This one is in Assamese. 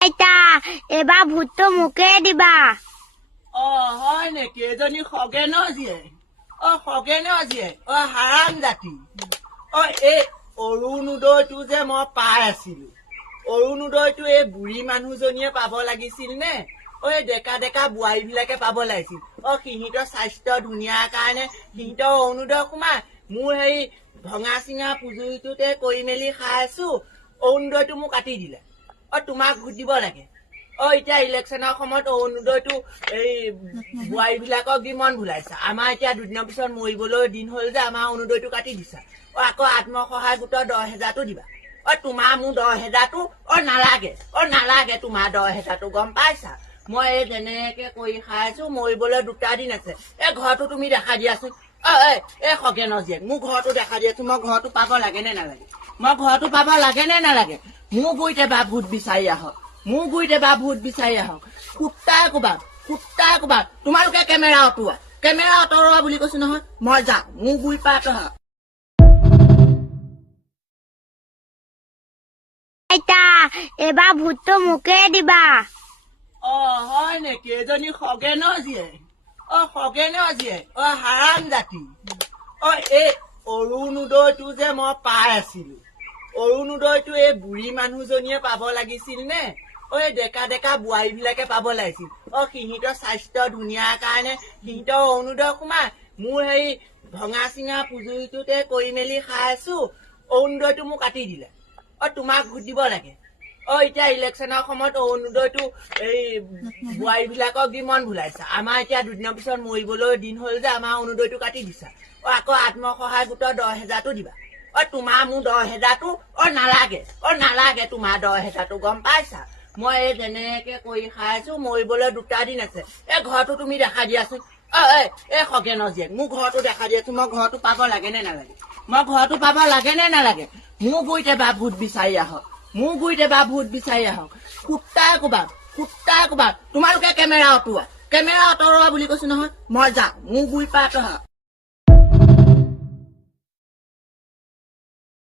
আইতা এবাৰ ভূতটো মোকে দিবা। হয় নেকি? এজনী খগেনৰ জীয়েক। খগেনৰ জীয়েক। হাৰাম জাতি। এই অৰুণোদয়টো যে মই পাই আছিলো, অৰুণোদয়টো এই বুঢ়ী মানুহজনীয়ে পাব লাগিছিল নে এই ডেকা ডেকা বোৱাৰী বিলাকে পাব লাগিছিল? সিহঁতৰ স্বাস্থ্য ধুনীয়া কাৰণে সিহঁতৰ অৰুণোদয় সোমাই। মোৰ হেৰি ভঙা চিঙা পুজুৰিটোতে কৰি মেলি খাই আছো, অৰুণোদয়টো মোক কাটি দিলে। তোমাক ভোট দিব লাগে। এতিয়া ইলেকশ্যনৰ সময়ত অৰুণোদয়টো এই বোৱাৰী বিলাকক দি মন ভুলাইছা। আমাৰ এতিয়া দুদিনৰ পিছত মৰিবলৈ দিন হল যে আমাৰ অৰুণোদয়টো কাটি দিছা। আকৌ আত্মসহায়ক গোটৰ 10,000টো দিবা। তোমাৰ মোৰ 10,000টো নালাগে। নালাগে তোমাৰ 10,000টো, গম পাইছা? মই এই যেনেকে কৰি খাই আছো, মৰিবলৈ 2টা দিন আছে। ঘৰটো তুমি দেখা দিয়াচোন। খগেনৰ জীয়েক, মোৰ ঘৰটো দেখা দিয়াচোন। মই ঘৰটো পাব লাগে নে নালাগে? মই ঘৰটো পাব লাগে নে নালাগে? মোৰ গুৰিতে বা ভোট বিচাৰি আহক, মোৰ গুৰিতে বা ভোট বিচাৰি আহক। কুত্তাই কোবাক তোমালোকে কেমেৰা অঁতৰোৱা বুলি কৈছো নহয়। মই যাওঁ, মোৰ গুৰি পৰা আঁতৰা। আইতা এবাৰ ভূতটো মোকে দিবা। হয় নেকি? এজনী খগেনৰ জীয়েক। খগেনৰ জীয়েক। হাৰাম জাতি। এই অৰুণোদয়টো যে মই পাই আছিলো, অৰুণোদয়টো এই বুঢ়ী মানুহজনীয়ে পাব লাগিছিল নে এই ডেকা ডেকা বোৱাৰী বিলাকে পাব লাগিছিল? সিহঁতৰ স্বাস্থ্য ধুনীয়া কাৰণে সিহঁতৰ অৰুণোদয় সোমাই। মোৰ হেৰি ভঙা চিঙা পুজুৰিটোতে কৰি মেলি খাই আছো, অৰুণোদয়টো মোক কাটি দিলে। তোমাক ভোট দিব লাগে। এতিয়া ইলেকশ্যনৰ সময়ত অৰুণোদয়টো এই বোৱাৰী বিলাকক দি মন ভুলাইছা। আমাৰ এতিয়া দুদিনৰ পিছত মৰিবলৈ দিন হল যে আমাৰ অৰুণোদয়টো কাটি দিছা। আকৌ আত্মসহায়ক গোটৰ 10,000টো দিবা। তোমাৰ মোৰ 10,000টো নালাগে। নালাগে তোমাৰ 10,000টো, গম পাইছা? মই এই যেনেকে কৰি খাই আছো, মৰিবলৈ 2টা দিন আছে। ঘৰটো তুমি দেখা দিয়াচোন। খগেনৰ জীয়েক, মোৰ ঘৰটো দেখা দিয়াচোন। মই ঘৰটো পাব লাগে নে নালাগে? মই ঘৰটো পাব লাগে নে নালাগে? মোৰ গুৰিতে বা ভোট বিচাৰি আহক, মোৰ গুৰিতে বা ভোট বিচাৰি আহক। কুত্তাই কোবাক তোমালোকে কেমেৰা অঁতৰোৱা বুলি কৈছো নহয়। মই যাওঁ, মোৰ গুৰি পৰা আঁতৰা।